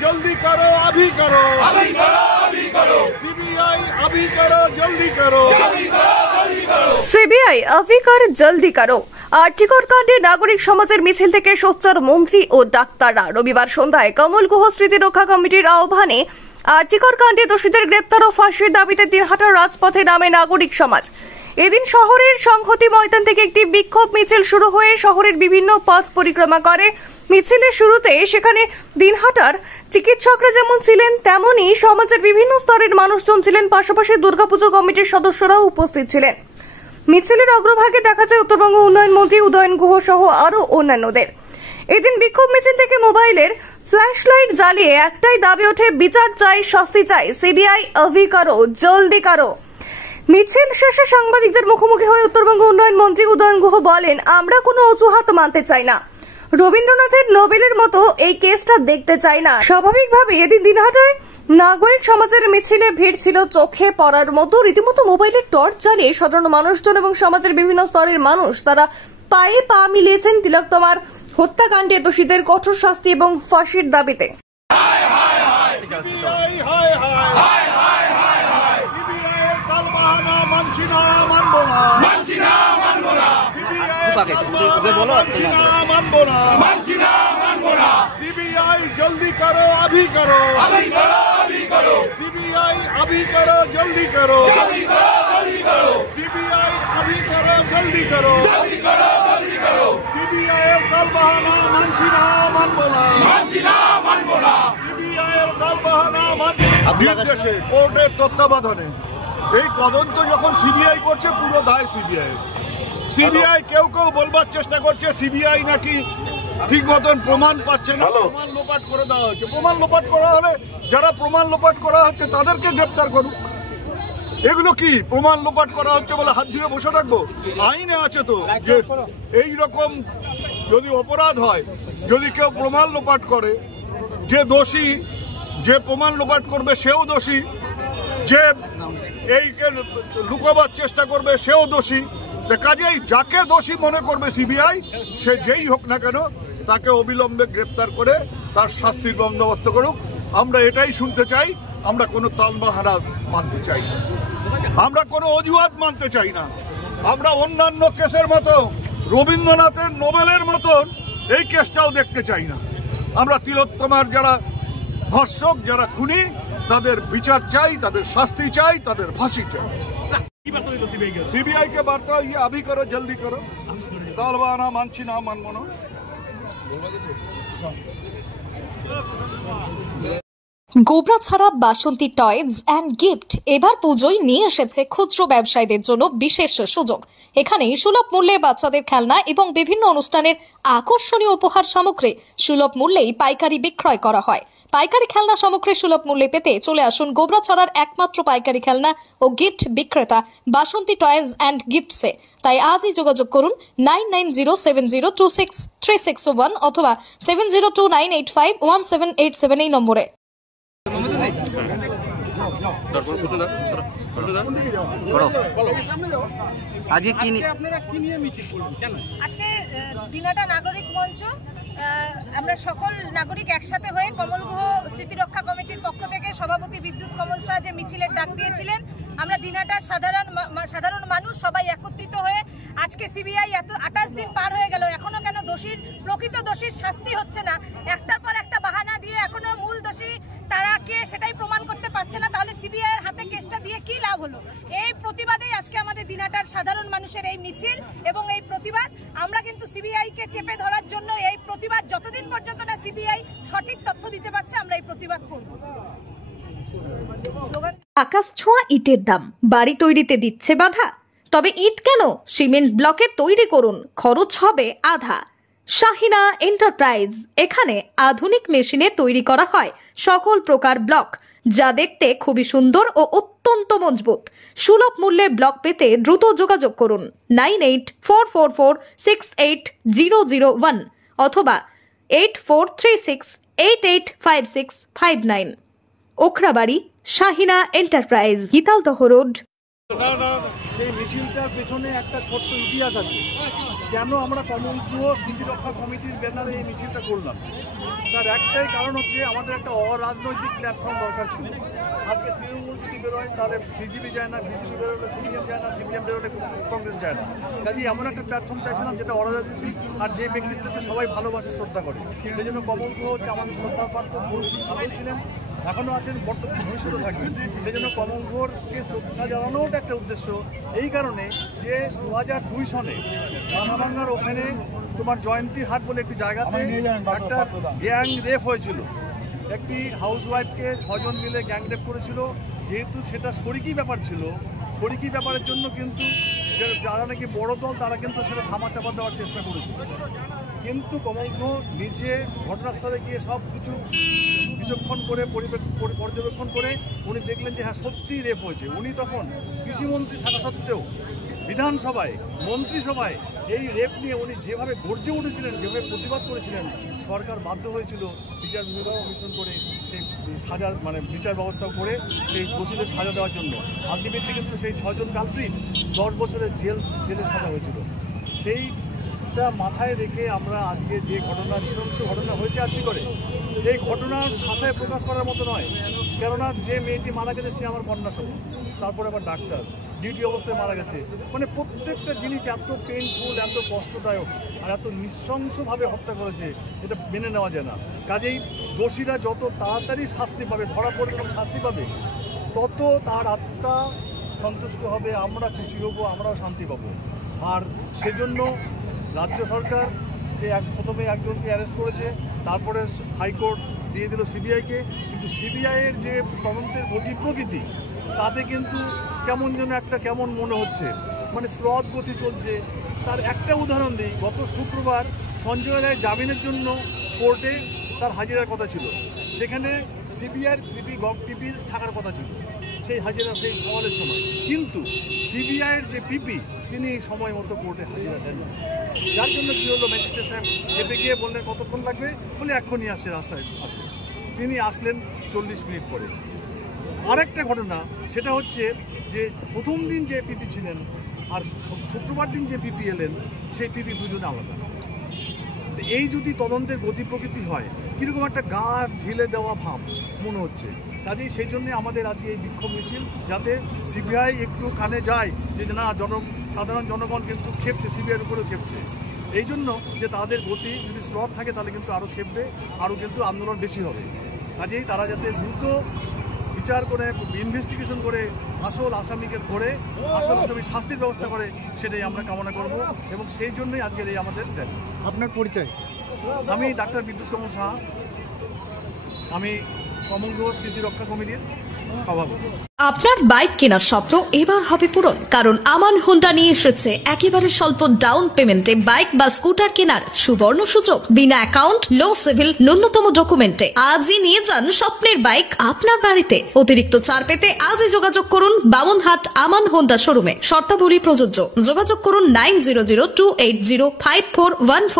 जल्दी करो, अभी करो, अभी करो, अभी करो, सीबीआई अभी करो, जल्दी करो, सीबीआई अभी कर जल्दी करो। আরটিকর কাণ্ডে নাগরিক সমাজের মিছিল থেকে সোচ্চার মন্ত্রী ও ডাক্তাররা। রবিবার সন্ধ্যায় কমল গুহ স্মৃতি রক্ষা কমিটির আহ্বানে আরটিকর কাণ্ডে দোষীদের গ্রেপ্তার ও ফাঁসির দাবিতে দিনহাটার রাজপথে নামে নাগরিক সমাজ। এদিন শহরের সংহতি ময়দান থেকে একটি বিক্ষোভ মিছিল শুরু হয়ে শহরের বিভিন্ন পথ পরিক্রমা করে। মিছিলের শুরুতে সেখানে দিনহাটার চিকিৎসকরা যেমন ছিলেন তেমনি সমাজের বিভিন্ন স্তরের মানুষজন ছিলেন, পাশাপাশি দুর্গাপুজো কমিটির সদস্যরাও উপস্থিত ছিলেন। মিছিলের অগ্রভাগে দেখা যায় উত্তরবঙ্গ উন্নয়ন মন্ত্রী উদয়ন গুহ সহ আরো অন্যান্যদের। এদিন বিক্ষোভ মিছিল থেকে মোবাইলের ফ্ল্যাশ লাইট জ্বালিয়ে একটাই দাবি ওঠে, বিচার চাই, শাস্তি চাই, সিবিআই অভি করো, জলদি করো। মিছিল শেষে সাংবাদিকদের মুখোমুখি হয়ে উত্তরবঙ্গ উন্নয়ন মন্ত্রী উদয়ন গুহ বলেন, আমরা কোনো অজুহাত মানতে চাই না, রবীন্দ্রনাথের নোবেলের মতো এই কেসটা দেখতে চাই না। স্বাভাবিকভাবে এদিন দিনহাটায় নাগরিক সমাজের মিছিলে ভিড় ছিল চোখে পড়ার মতো। রীতিমতো মোবাইলের টর্চ জ্বালিয়ে সাধারণ মানুষজন এবং সমাজের বিভিন্ন স্তরের মানুষ তারা পায়ে পা মিলিয়েছেন তিলোত্তমার হত্যাকাণ্ডে দোষীদের কঠোর শাস্তি এবং ফাঁসির দাবিতে। सीबीआई जल्दी करो, अभी करो, अभी करो, अभी करो, सीबीआई अभी करो, जल्दी करो, जल्दी करो, जल्दी करो, सीबीआई अभी करो, जल्दी करो, जल्दी करो, जल्दी करो, सीबीआई कल बहाना मानछिना मानबोना, मानछिना मानबोना, सीबीआई कल बहाना নির্দেশে কোর্টের তত্ত্বাবধানে এই তদন্ত যখন সিবিআই করছে, পুরো দায় সিবিআই। সিবিআই কেউ কেউ বলবার চেষ্টা করছে সিবিআই নাকি ঠিক মতন প্রমাণ পাচ্ছে না, প্রমাণ লোপাট করে দেওয়া হচ্ছে। প্রমাণ লোপাট করা হলে যারা প্রমাণ লোপাট করা হচ্ছে তাদেরকে গ্রেপ্তার করুক। এগুলো কি প্রমাণ লোপাট করা হচ্ছে বলে হাত ধুয়ে বসে থাকবো? আইনে আছে তো যে এই রকম যদি অপরাধ হয়, যদি কেউ প্রমাণ লোপাট করে, যে দোষী, যে প্রমাণ লোপাট করবে সেও দোষী, যে এইকে লুকাবার চেষ্টা করবে সেও দোষী। কাজেই যাকে দোষী মনে করবে সিবিআই, সে যেই হোক না কেন, তাকে অবিলম্বে গ্রেপ্তার করে তার শাস্তির বন্দোবস্ত করুক। আমরা এটাই শুনতে চাই। আমরা কোনো তালবাহানা মানতে চাই না, আমরা কোনো অজুহাত মানতে চাই না। আমরা অন্যান্য কেসের মতো, রবীন্দ্রনাথের নোবেলের মতন এই কেসটাও দেখতে চাই না। আমরা তিলোত্তমার যারা ধর্ষক, যারা খুনি, তাদের বিচার চাই, তাদের শাস্তি চাই, তাদের ফাঁসি চাই। सीबीआई के बार्ता ये अभी करो, जल्दी करो, तालबाना मानছি না, মানব না। গোবরা ছাড়া বাসন্তী টয়েজ অ্যান্ড গিফট এবার পুজোয় নিয়ে এসেছে খুচরো ব্যবসায়ীদের জন্য বিশেষ সুযোগ। এখানে সুলভ মূল্যে বাচ্চাদের খেলনা এবং বিভিন্ন অনুষ্ঠানের আকর্ষণীয় উপহার সামগ্রী সুলভ মূল্যেই পাইকারি বিক্রয় করা হয়। পাইকারি খেলনা সামগ্রী সুলভ মূল্যে পেতে চলে আসুন গোবরা ছাড়ার একমাত্র পাইকারি খেলনা ও গিফট বিক্রেতা বাসন্তী টয়েজ অ্যান্ড গিফটসে। তাই আজই যোগাযোগ করুন 9907026361 অথবা 7029851787 এই নম্বরে। আজকে দিনহাটা নাগরিক মঞ্চ, আমরা সকল নাগরিক একসাথে হয়ে কমল গুহ স্মৃতি রক্ষা কমিটির পক্ষ থেকে সভাপতি বিদ্যুৎ কমল শাহ যে মিছিলের ডাক দিয়েছিলেন, আমরা দিনহাটার সাধারণ মানুষ সবাই একত্রিত হয়ে আজকে সিবিআই এত 28 দিন পার হয়ে গেল, এখনো কেন প্রকৃত দোষীর শাস্তি হচ্ছে না? একটার পর একটা বাহানা দিয়ে এখনো মূল দোষী তারা কে সেটাই প্রমাণ করতে পারছে না। তাহলে সিবিআই এর হাতে কেসটা দিয়ে কি লাভ হলো? এই প্রতিবাদেই আজকে আমাদের দিনহাটার সাধারণ মানুষের এই মিছিল এবং এই প্রতিবাদ। আমরা কিন্তু সিবিআই কে চেপে ধরার জন্য এই প্রতিবাদ, যতদিন পর্যন্ত না সিবিআই সঠিক তথ্য দিতে পারছে, আমরা এই প্রতিবাদ করব। আকাশ ছোঁয়া ইটের দাম বাড়ি তৈরিতে দিচ্ছে বাধা? তবে ইট কেন, সিমেন্ট ব্লকে তৈরি করুন, খরচ হবে আধা। শাহিনা এন্টারপ্রাইজ, এখানে আধুনিক মেশিনে তৈরি করা হয় সকল প্রকার ব্লক, যা দেখতে খুবই সুন্দর ও অত্যন্ত মজবুত। সুলভ মূল্যে ব্লক পেতে দ্রুত যোগাযোগ করুন 9844468001 অথবা 8436885659। ওখরাবাড়ি, শাহিনা এন্টারপ্রাইজ, গীতালদহ রোড, সেই মিছিলটার পেছনে একটা ছোট্ট ইতিহাস আছে। কেন আমরা কমলগুহ স্মৃতিরক্ষা কমিটির ব্যানারে এই মিছিলটা করলাম, তার একটাই কারণ হচ্ছে আমাদের একটা অরাজনৈতিক প্ল্যাটফর্ম দরকার ছিল। আজকে তৃণমূল যদি বেরোয় তাহলে বিজেপি যায় না, বিজেপি বেরোলে সিপিএম যায় না, সিপিএম বেরোলে কংগ্রেস যায় না। কাজেই এমন একটা প্ল্যাটফর্ম চাইছিলাম যেটা অরাজনৈতিক আর যে ব্যক্তিত্বকে সবাই ভালোবাসে, শ্রদ্ধা করে। সেই জন্য কমলগুহ হচ্ছে আমাদের শ্রদ্ধার পাত্র পুরুষ ছিলেন, এখনও আছেন, বর্তমান ভবিষ্যতে থাকবেন। সেই জন্য কমলগুহকে শ্রদ্ধা জানানোর একটা উদ্দেশ্য এই কারণে যে 2002 সনে রানাভাঙ্গার ওখানে তোমার জয়ন্তী হাট বলে একটি জায়গাতে একটা গ্যাং রেপ হয়েছিল। একটি হাউসওয়াইফকে 6 জন মিলে গ্যাং রেপ করেছিল। যেহেতু সেটা শরিকি ব্যাপার ছিল, শরিকি ব্যাপারের জন্য কিন্তু যারা নাকি বড় দল তারা কিন্তু সেটা ধামাচাপা দেওয়ার চেষ্টা করেছিল। কিন্তু কমলগুহ নিজে ঘটনাস্থলে গিয়ে সব কিছু বিচক্ষণ করে পর্যবেক্ষণ করে উনি দেখলেন যে হ্যাঁ সত্যিই রেপ হয়েছে। উনি তখন কৃষিমন্ত্রী থাকা সত্ত্বেও বিধানসভায়, মন্ত্রিসভায় এই রেপ নিয়ে উনি যেভাবে গর্জে উঠেছিলেন, যেভাবে প্রতিবাদ করেছিলেন, সরকার বাধ্য হয়েছিল বিচার বিভাগ কমিশন করে সেই সাজা বিচার ব্যবস্থা করে সেই দোষীদের সাজা দেওয়ার জন্য। আলটিমেটলি কিন্তু সেই 6 জন কালপ্রিট 10 বছরের জেলে সাজা হয়েছিল। সেইটা মাথায় রেখে আমরা আজকে যে ঘটনা, নৃশংস ঘটনা হয়েছে আজকে করে, এই ঘটনার ভাষায় প্রকাশ করার মতো নয়। কেননা যে মেয়েটি মারা গেছে সে আমার কন্যা সহ, তারপরে আবার ডাক্তার, ডিউটি অবস্থায় মারা গেছে। প্রত্যেকটা জিনিস এত পেইনফুল, এত কষ্টদায়ক আর এত নৃশংসভাবে হত্যা করেছে, এটা মেনে নেওয়া যায় না। কাজেই দোষীরা যত তাড়াতাড়ি শাস্তি পাবে, ধরা পড়ে এবং শাস্তি পাবে, তত তার আত্মা সন্তুষ্ট হবে, আমরা খুশি হব, আমরাও শান্তি পাবো। আর সেজন্য রাজ্য সরকার যে প্রথমে একজনকে অ্যারেস্ট করেছে, তারপরে হাইকোর্ট দিয়ে দিল সিবিআইকে। কিন্তু সিবিআইয়ের যে তদন্তের গতি প্রকৃতি, তাতে কিন্তু কেমন যেন একটা কেমন মনে হচ্ছে, স্লথ গতি চলছে। তার একটা উদাহরণ দিই, গত শুক্রবার সঞ্জয় রায়ের জামিনের জন্য কোর্টে তার হাজিরার কথা ছিল। সেখানে সিবিআইয়ের পিপির থাকার কথা ছিল সেই সেই সওয়ালের সময়, কিন্তু সিবিআইয়ের যে পিপি তিনি সময় মতো কোর্টে হাজিরা দেন। যার জন্য কী হলো, ম্যাজিস্ট্রেট সাহেব চেপে গিয়ে বললেন কতক্ষণ লাগবে, বলে এক্ষুনি আসছে, রাস্তায় আসবে। তিনি আসলেন 40 মিনিট পরে। আরেকটা ঘটনা, সেটা হচ্ছে যে প্রথম দিন যে পিপি ছিলেন আর শুক্রবার দিন যে পিপি এলেন, সেই পিপি দুজনে আলাদা। এই যদি তদন্তের গতি প্রকৃতি হয়, কীরকম একটা গা ঢিলে দেওয়া ভাব মনে হচ্ছে। কাজেই সেই জন্যে আমাদের আজকে এই বিক্ষোভ মিছিল, যাতে সিবিআই একটু কানে যায় যে না, সাধারণ জনগণ কিন্তু খেপছে, সিবিআইয়ের উপরেও খেপছে। এই জন্য যে তাদের গতি যদি স্লথ থাকে তাহলে কিন্তু আরও খেপবে, আরও কিন্তু আন্দোলন বেশি হবে। কাজেই তারা যাতে দ্রুত বিচার করে, ইনভেস্টিগেশন করে আসল আসামিকে ধরে আসল আসামির শাস্তির ব্যবস্থা করে, সেটাই আমরা কামনা করব। এবং সেই জন্যই আজকের এই আমাদের র্যালি। আপনার পরিচয়? আমি ডাক্তার বিদ্যুৎ কমল সাহা, আমি কমলগুহ স্মৃতিরক্ষা কমিটির সভাপতি। আপনার বাইক কেনার স্বপ্ন এবার হবে পূরণ, কারণ আমান হোন্ডা নিয়ে এসেছে একেবারে স্বল্প ডাউন পেমেন্টে বাইক বা স্কুটার কেনার সুবর্ণ সুযোগ। বিনা অ্যাকাউন্ট, লো সিভিল, ন্যূনতম ডকুমেন্টে আজই নিয়ে যান স্বপ্নের বাইক আপনার বাড়িতে। অতিরিক্ত ছাড় পেতে আজই যোগাযোগ করুন বামনহাট আমান হোন্ডা শোরুমে। শর্তাবলী প্রযোজ্য। যোগাযোগ করুন 9002805414।